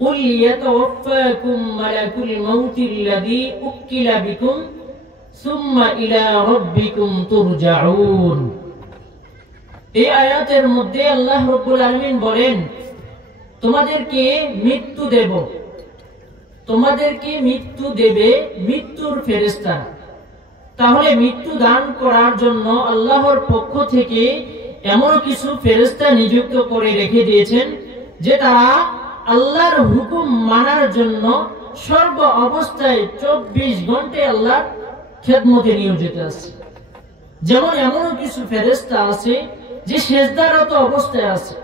কুল ইয়াতাওয়াফাকুম মালাকুল মাউতিল্লাযী উক্কিলা বিকুম সুম্মা ইলা রাব্বিকুম তুরজাউন। এই আয়াতের মধ্যে আল্লাহ রাব্বুল আলামিন বলেন, তোমাদেরকে মৃত্যু দেব, তোমাদেরকে মৃত্যু দেবে মৃত্যুর ফেরেশতা। তাহলে মৃত্যু দান করার জন্য আল্লাহর পক্ষ থেকে এমন কিছু ফেরেশতা নিযুক্ত করে রেখে দিয়েছেন যে তারা আল্লাহর হুকুম মানার জন্য সর্ব অবস্থায় 24 ঘন্টায় আল্লাহর খেদমতে নিয়োজিত আছে। যেমন এমন কিছু ফেরেশতা আছে যে সিজদারত অবস্থায় আছে,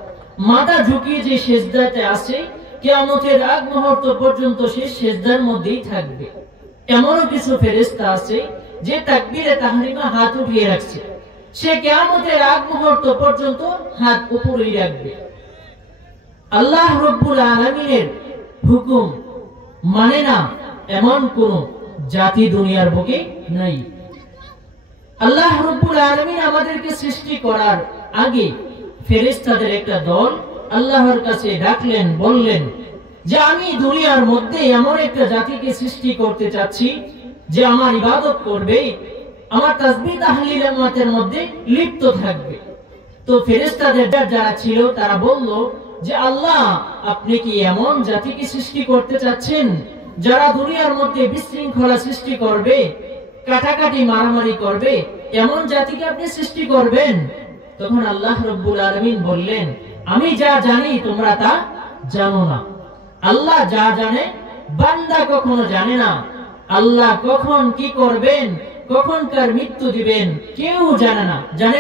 মাথা ঝুঁকিয়ে যে সিজদাতে আছে, কিয়ামতের আগ মুহূর্ত পর্যন্ত সে সিজদার মধ্যেই থাকবে। এমন কিছু ফেরেশতা আছে যে তাকবীরে তাহরিমা হাত উঠিয়ে রাখছে, সে কিয়ামতের আগ মুহূর্ত পর্যন্ত হাত উপরেই রাখবে। আল্লাহ রাব্বুল আলামিনের হুকুম মানে না এমন কোন জাতি দুনিয়ার বুকে নাই। আল্লাহ রাব্বুল আলামিন আমাদেরকে সৃষ্টি করার আগে ফেরেশতাদের একটা দল আল্লাহর কাছে ডাকলেন, বললেন যে আমি দুনিয়ার মধ্যে এমন একটা জাতিকে সৃষ্টি করতে চাচ্ছি যে আমার ইবাদত করবে, আমার তাসবিহ তাহলিল নামাতের মধ্যে লিপ্ত থাকবে। তো ফেরেশতাদের যারা ছিল তারা বলল যে আল্লাহ, আপনি কি এমন জাতিকে সৃষ্টি করতে চাচ্ছেন যারা দুনিয়ার মধ্যে বিশৃঙ্খলা সৃষ্টি করবে, কাটাকাটি মারামারি করবে, এমন জাতিকে আপনি সৃষ্টি করবেন? তখন আল্লাহ রাব্বুল আলামিন বললেন, আমি যা জানি তোমরা তা জানো না। আল্লাহ যা জানে বান্দা কখনো জানে না। আল্লাহ কখন কি করবেন, কখন কার মৃত্যু দিবেন কেউ জানে না। জানে